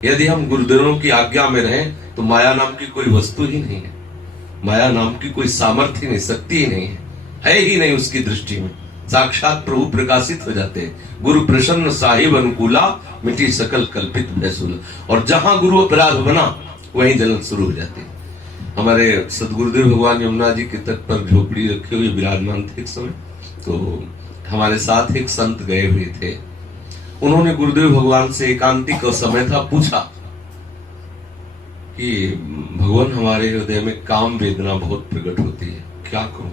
यदि हम गुरुदेवों की आज्ञा में रहें तो माया नाम की कोई वस्तु ही नहीं है, माया नाम की कोई सामर्थ्य नहीं, शक्ति ही नहीं है ही नहीं। उसकी दृष्टि में साक्षात प्रभु प्रकाशित हो जाते हैं। गुरु प्रसन्न साहिब अनुकूला, मिट्टी सकल कल्पित भयसूला। और जहां गुरु अपराध बना वहीं जलन शुरू हो जाती है। हमारे सदगुरुदेव भगवान यमुना जी के तट पर झोपड़ी रखे हुए विराजमान थे एक समय, तो हमारे साथ एक संत गए हुए थे। उन्होंने गुरुदेव भगवान से एकांतिक समय था, पूछा कि भगवान हमारे हृदय में काम वेदना बहुत प्रकट होती है, क्या करूं?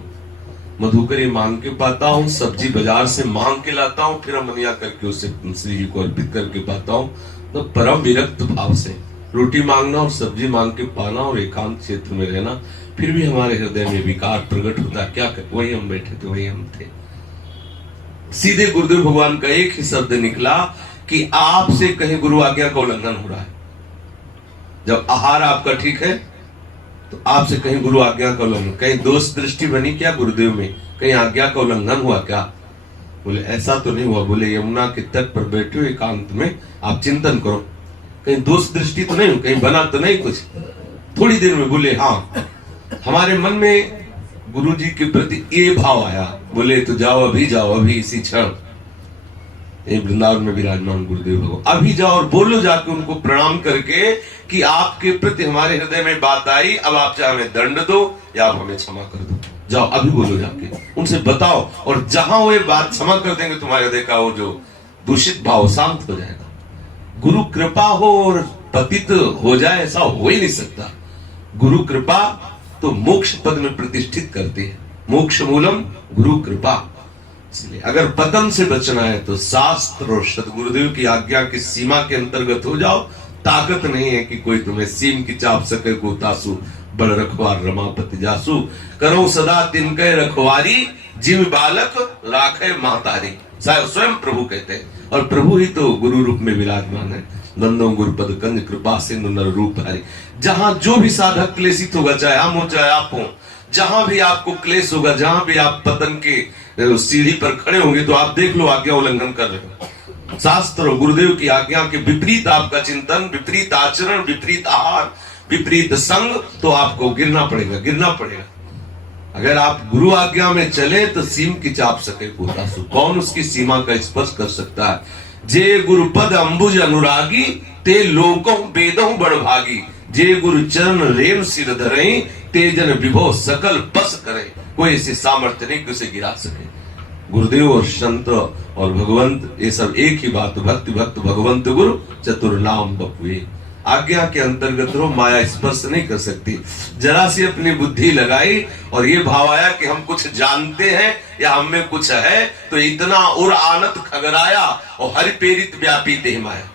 मधुकरी मांग के पाता हूं, सब्जी बाजार से मांग के लाता हूं, फिर अमनिया करके उसे श्री जी को अर्पित करके पाता हूं। तो परम विरक्त भाव से रोटी मांगना और सब्जी मांग के पाना और एकांत क्षेत्र में रहना, फिर भी हमारे हृदय में विकार प्रकट होता, क्या कर? वही हम बैठे थे, वही हम थे। सीधे गुरुदेव भगवान का एक ही शब्द निकला कि आपसे कहीं गुरु आज्ञा का उल्लंघन हो रहा है। जब आहार आपका ठीक है तो आपसे कहीं गुरु आज्ञा का उल्लंघन, कहीं दोष दृष्टि बनी क्या गुरुदेव में, कहीं आज्ञा का उल्लंघन हुआ क्या? बोले ऐसा तो नहीं हुआ। बोले यमुना के तट पर बैठे हो एकांत में, आप चिंतन करो, कहीं दोष दृष्टि तो नहीं हो, कहीं बना तो नहीं कुछ? थोड़ी देर में बोले हाँ, हमारे मन में गुरु जी के प्रति ये भाव आया। बोले तो जाओ, अभी जाओ, अभी इसी क्षण वृंदावन में विराजमान गुरुदेव भगवान, अभी जाओ और बोलो जाके उनको प्रणाम करके कि आपके प्रति हमारे हृदय में बात आई, अब आप चाहे हमें दंड दो या आप हमें क्षमा कर दो। जाओ अभी बोलो जाके, उनसे बताओ, और जहां वो ये बात क्षमा कर देंगे तुम्हारे हृदय का वो जो दूषित भाव शांत हो जाएगा। गुरु कृपा हो और पतित हो जाए, ऐसा हो ही नहीं सकता। गुरु कृपा तो मोक्ष पद में प्रतिष्ठित करती है, मोक्ष मूलम गुरु कृपा। इसलिए अगर पतन से बचना है तो शास्त्र और सदगुरुदेव की आज्ञा की सीमा के अंतर्गत हो जाओ। ताकत नहीं है कि कोई तुम्हें सीम की चाप सके को तासु, बड़ रखवार रमापति जासु, करो सदा तिनके रखवारी, जिम बालक राखे मातारी। स्वयं प्रभु कहते हैं, और प्रभु ही तो गुरु रूप में विराजमान है। नंदो गुरुपद कंज कृपा सिंधु नर रूप हरि। जहां जो भी साधक क्लेशित होगा, चाहे हम हो चाहे आप हो, जहां भी आपको क्लेश होगा, जहां भी आप पतन के सीढ़ी पर खड़े होंगे, तो आप देख लो आज्ञा उल्लंघन कर रहे हो। शास्त्र और गुरुदेव की आज्ञा के विपरीत आपका चिंतन, विपरीत आचरण, विपरीत आहार, विपरीत संग, तो आपको गिरना पड़ेगा, गिरना पड़ेगा। अगर आप गुरु आज्ञा में चले तो सीम की चाप सके को तासु, कौन उसकी सीमा का स्पर्श कर सकता है? जे गुरुपद अंबुज अनुरागी, ते लोकों वेदों बड़ भागी। जे गुरु चरण रेम सिर धरे, ते जन विभो सकल बस करे। कोई ऐसी सामर्थ्य नहीं कि उसे गिरा सके। गुरुदेव और संत और भगवंत ये सब एक ही बात। भक्ति भक्त भगवंत गुरु चतुर नाम बपुए। आज्ञा के अंतर्गत रहो, माया स्पर्श नहीं कर सकती। जरा सी अपनी बुद्धि लगाई और ये भाव आया कि हम कुछ जानते हैं या हम में कुछ है, तो इतना और आनत खगराया और हरि प्रेरित व्यापी देह माया।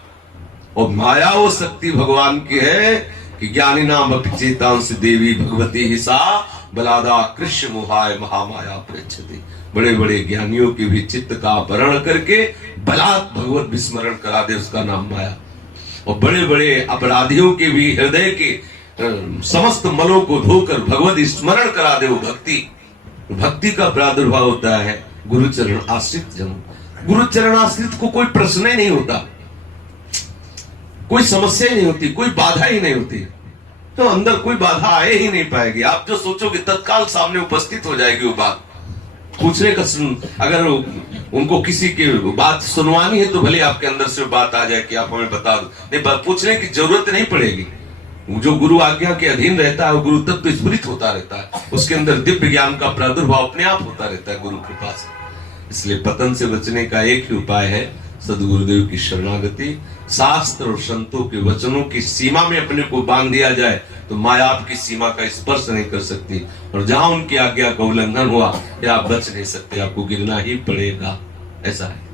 और माया वो शक्ति भगवान की है कि ज्ञानी नाम अपचेतांश देवी भगवती ही सा, बलादा कृष्ण मोहाय महामाया प्रेक्षति। बड़े बड़े ज्ञानियों के भी चित्त का अपहरण करके बलात् भगवत विस्मरण करा दे, उसका नाम माया। और बड़े बड़े अपराधियों के भी हृदय के समस्त मलों को धोकर भगवत स्मरण करा दे, वो भक्ति। भक्ति का प्रादुर्भाव होता है गुरुचरण आश्रित जन। गुरुचरण आश्रित को कोई प्रश्न ही नहीं होता, कोई समस्या ही नहीं होती, कोई बाधा ही नहीं होती। तो अंदर कोई बाधा आए ही नहीं पाएगी। आप जो सोचोगे तत्काल सामने उपस्थित हो जाएगी वो बात। पूछने का अगर उनको किसी की बात सुनवानी है तो भले आपके अंदर से बात आ जाए कि आप हमें बता दो, नहीं, पूछने की जरूरत नहीं पड़ेगी। जो गुरु आज्ञा के अधीन रहता है वो गुरु तत्व स्फुरित होता रहता है, उसके अंदर दिव्य ज्ञान का प्रादुर्भाव अपने आप होता रहता है गुरु कृपा से। इसलिए पतन से बचने का एक ही उपाय है सदगुरुदेव की शरणागति। शास्त्र और संतों के वचनों की सीमा में अपने को बांध दिया जाए तो माया आपकी सीमा का स्पर्श नहीं कर सकती। और जहां उनकी आज्ञा का उल्लंघन हुआ या आप बच नहीं सकते, आपको गिरना ही पड़ेगा। ऐसा है।